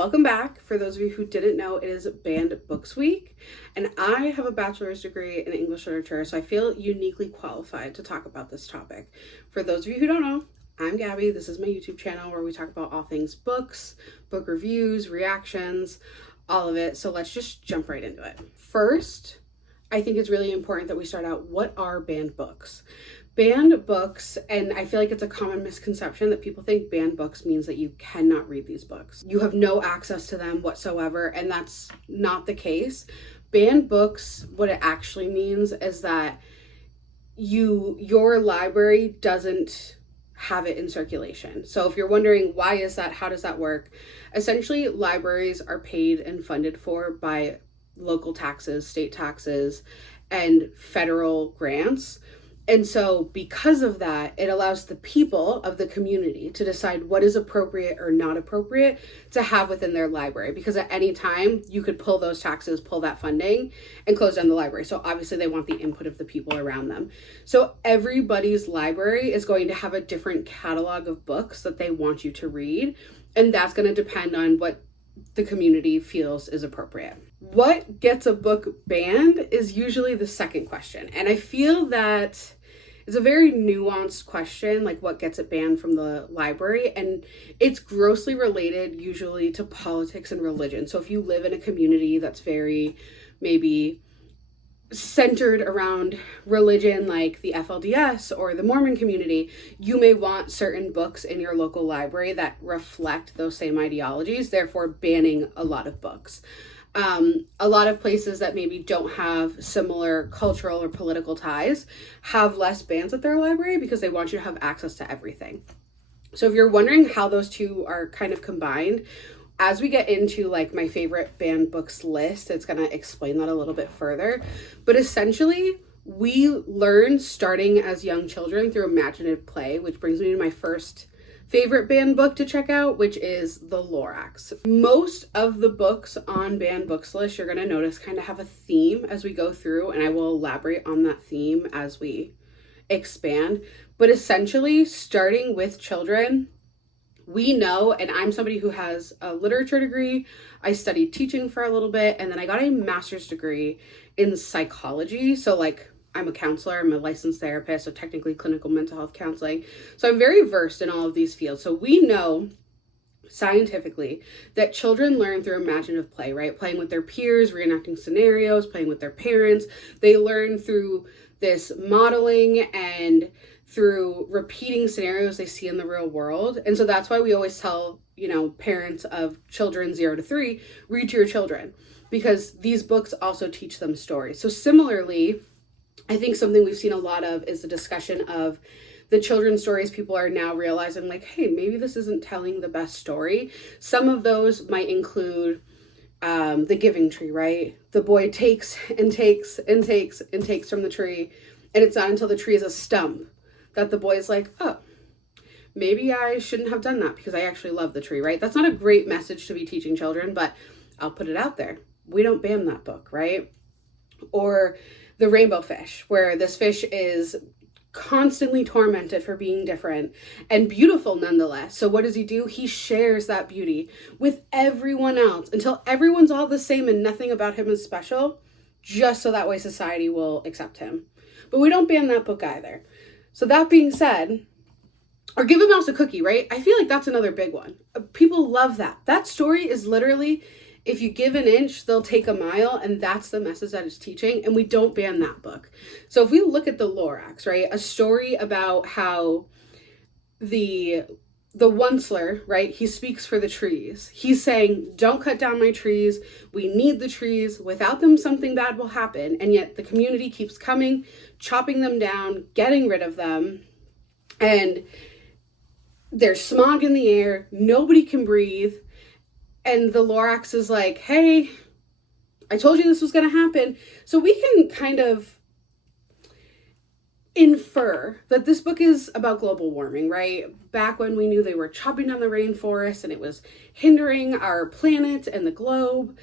Welcome back. For those of you who didn't know, it is Banned Books Week, and I have a bachelor's degree in English literature, so I feel uniquely qualified to talk about this topic. For those of you who don't know, I'm Gabby. This is my YouTube channel where we talk about all things books, book reviews, reactions, all of it. So let's just jump right into it. First, I think it's really important that we start out, what are banned books? Banned books, and I feel like it's a common misconception that people think banned books means that you cannot read these books. You have no access to them whatsoever, and that's not the case. Banned books, what it actually means is that your library doesn't have it in circulation. So if you're wondering why is that, how does that work? Essentially, libraries are paid and funded for by local taxes, state taxes, and federal grants. And so because of that, it allows the people of the community to decide what is appropriate or not appropriate to have within their library. Because at any time, you could pull those taxes, pull that funding, and close down the library. So obviously they want the input of the people around them. So everybody's library is going to have a different catalog of books that they want you to read. And that's going to depend on what the community feels is appropriate. What gets a book banned is usually the second question. And I feel that it's a very nuanced question, like what gets it banned from the library. And it's grossly related usually to politics and religion. So if you live in a community that's very maybe centered around religion, like the FLDS or the Mormon community, you may want certain books in your local library that reflect those same ideologies, therefore banning a lot of books. A lot of places that maybe don't have similar cultural or political ties have less bans at their library because they want you to have access to everything. So if you're wondering how those two are kind of combined, as we get into like my favorite banned books list, it's going to explain that a little bit further. But essentially, we learn starting as young children through imaginative play, which brings me to my first favorite banned book to check out, which is The Lorax. Most of the books on banned books list, you're going to notice kind of have a theme as we go through, and I will elaborate on that theme as we expand. But essentially, starting with children, we know, and I'm somebody who has a literature degree, I studied teaching for a little bit, and then I got a master's degree in psychology. So like, I'm a counselor, I'm a licensed therapist, so technically clinical mental health counseling. So I'm very versed in all of these fields. So we know scientifically that children learn through imaginative play, right? Playing with their peers, reenacting scenarios, playing with their parents. They learn through this modeling and through repeating scenarios they see in the real world. And so that's why we always tell, parents of children 0 to 3, read to your children, because these books also teach them stories. So similarly, I think something we've seen a lot of is the discussion of the children's stories. People are now realizing like, hey, maybe this isn't telling the best story. Some of those might include the giving tree, right? The boy takes and takes and takes and takes from the tree. And it's not until the tree is a stump that the boy is like, oh, maybe I shouldn't have done that because I actually love the tree, right? That's not a great message to be teaching children, but I'll put it out there. We don't ban that book, right? Or the rainbow fish, where this fish is constantly tormented for being different and beautiful nonetheless. So what does he do? He shares that beauty with everyone else until everyone's all the same and nothing about him is special, just so that way society will accept him. But we don't ban that book either. So that being said, or give a mouse a cookie, right? I feel like that's another big one. People love that. That story is literally, if you give an inch, they'll take a mile, and that's the message that it's teaching, and we don't ban that book. So if we look at The Lorax, right, a story about how the Onceler, right, he speaks for the trees. He's saying, don't cut down my trees. We need the trees. Without them, something bad will happen. And yet the community keeps coming, chopping them down, getting rid of them, and there's smog in the air. Nobody can breathe. And the Lorax is like, hey, I told you this was going to happen. So we can kind of infer that this book is about global warming, right? Back when we knew they were chopping down the rainforest and it was hindering our planet and the globe.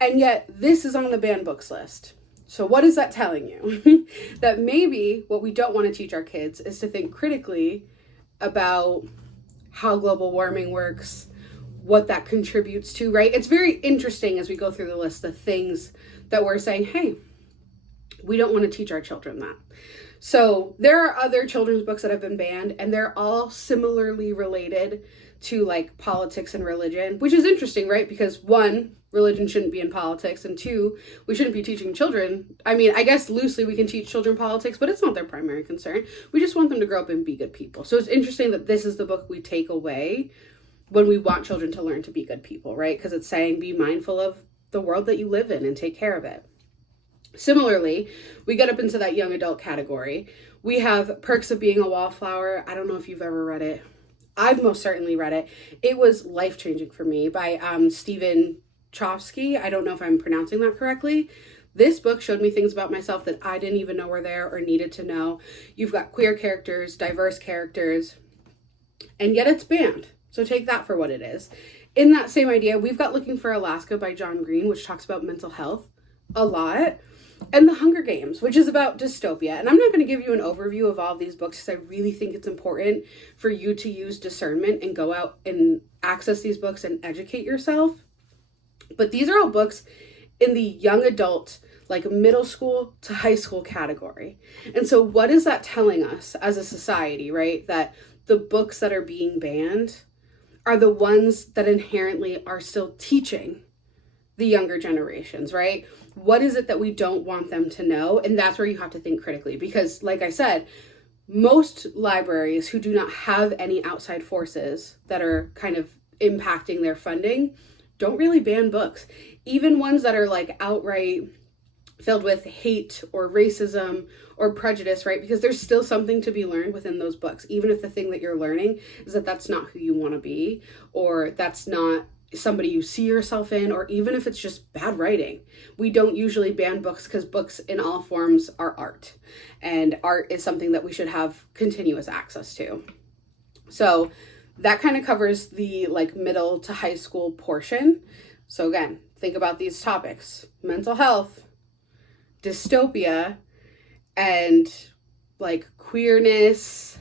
And yet this is on the banned books list. So what is that telling you? That maybe what we don't want to teach our kids is to think critically about how global warming works, what that contributes to, right? It's very interesting as we go through the list, the things that we're saying, hey, we don't want to teach our children that. So there are other children's books that have been banned, and they're all similarly related to like politics and religion, which is interesting, right? Because one, religion shouldn't be in politics, and two, we shouldn't be teaching children. I mean, I guess loosely we can teach children politics, but it's not their primary concern. We just want them to grow up and be good people. So it's interesting that this is the book we take away when we want children to learn to be good people, right? Because it's saying be mindful of the world that you live in and take care of it. Similarly, we get up into that young adult category. We have Perks of Being a Wallflower. I don't know if you've ever read it. I've most certainly read it. It was life-changing for me by Stephen Chofsky. I don't know if I'm pronouncing that correctly. This book showed me things about myself that I didn't even know were there or needed to know. You've got queer characters, diverse characters, and yet it's banned. So take that for what it is. In that same idea, we've got Looking for Alaska by John Green, which talks about mental health a lot. And The Hunger Games, which is about dystopia. And I'm not going to give you an overview of all of these books because I really think it's important for you to use discernment and go out and access these books and educate yourself. But these are all books in the young adult, like middle school to high school category. And so what is that telling us as a society, right? That the books that are being banned are the ones that inherently are still teaching the younger generations, right? What is it that we don't want them to know? And that's where you have to think critically, because like I said, most libraries who do not have any outside forces that are kind of impacting their funding don't really ban books. Even ones that are like outright filled with hate or racism or prejudice, right? Because there's still something to be learned within those books, even if the thing that you're learning is that that's not who you want to be, or that's not somebody you see yourself in, or even if it's just bad writing. We don't usually ban books because books in all forms are art, and art is something that we should have continuous access to. So that kind of covers the like middle to high school portion. So again, think about these topics: mental health, dystopia, and like queerness,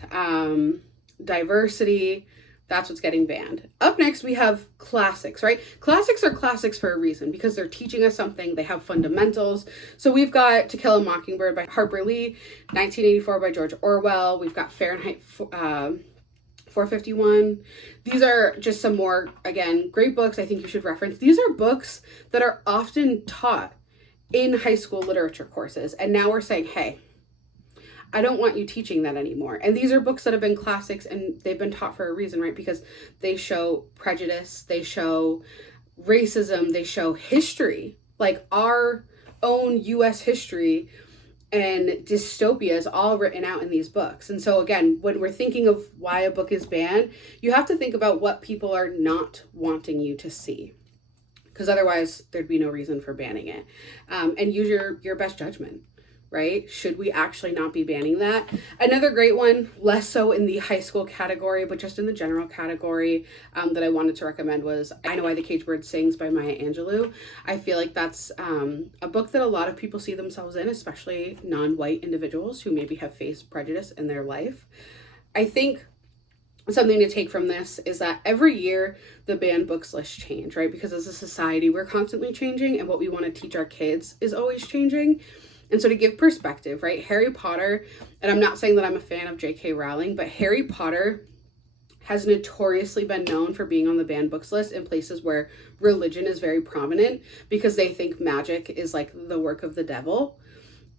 diversity. That's what's getting banned. Up next, we have classics, right? Classics are classics for a reason, because they're teaching us something. They have fundamentals. So we've got To Kill a Mockingbird by Harper Lee, 1984 by George Orwell. We've got Fahrenheit 451. These are just some more, again, great books I think you should reference. These are books that are often taught in high school literature courses. And now we're saying, hey, I don't want you teaching that anymore. And these are books that have been classics, and they've been taught for a reason, right? Because they show prejudice, they show racism, they show history, like our own US history and dystopia is all written out in these books. And so again, when we're thinking of why a book is banned, you have to think about what people are not wanting you to see, because otherwise there'd be no reason for banning it. And use your best judgment. Right? Should we actually not be banning that? Another great one, less so in the high school category, but just in the general category, that I wanted to recommend was I Know Why the Caged Bird Sings by Maya Angelou. I feel like that's a book that a lot of people see themselves in, especially non-white individuals who maybe have faced prejudice in their life. I think something to take from this is that every year the banned books list change, right? Because as a society, we're constantly changing, and what we want to teach our kids is always changing. And so to give perspective, right, Harry Potter, and I'm not saying that I'm a fan of J.K. Rowling, but Harry Potter has notoriously been known for being on the banned books list in places where religion is very prominent, because they think magic is like the work of the devil.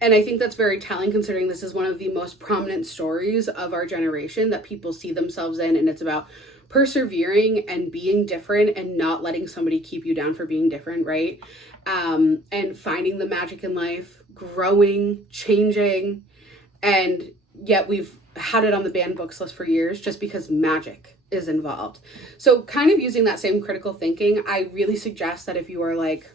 And I think that's very telling, considering this is one of the most prominent stories of our generation that people see themselves in, and it's about persevering and being different and not letting somebody keep you down for being different, right? And finding the magic in life, growing, changing, and yet we've had it on the banned books list for years just because magic is involved. So kind of using that same critical thinking, I really suggest that if you are like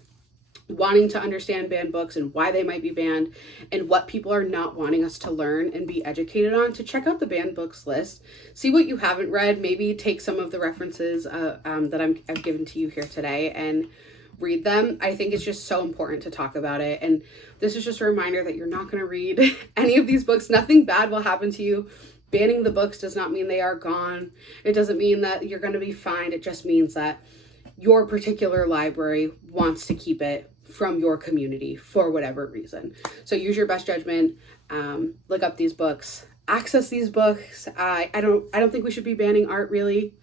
wanting to understand banned books and why they might be banned and what people are not wanting us to learn and be educated on, to check out the banned books list, see what you haven't read, maybe take some of the references that I've given to you here today and read them. I think it's just so important to talk about it. And this is just a reminder that you're not going to read any of these books. Nothing bad will happen to you. Banning the books does not mean they are gone. It doesn't mean that you're going to be fined. It just means that your particular library wants to keep it from your community for whatever reason. So use your best judgment, look up these books, access these books. I don't think we should be banning art really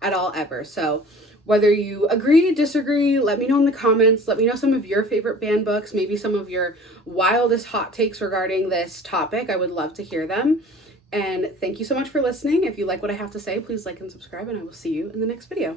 at all ever. So whether you agree, disagree, let me know in the comments. Let me know some of your favorite banned books, maybe some of your wildest hot takes regarding this topic. I would love to hear them. And thank you so much for listening. If you like what I have to say, please like and subscribe, and I will see you in the next video.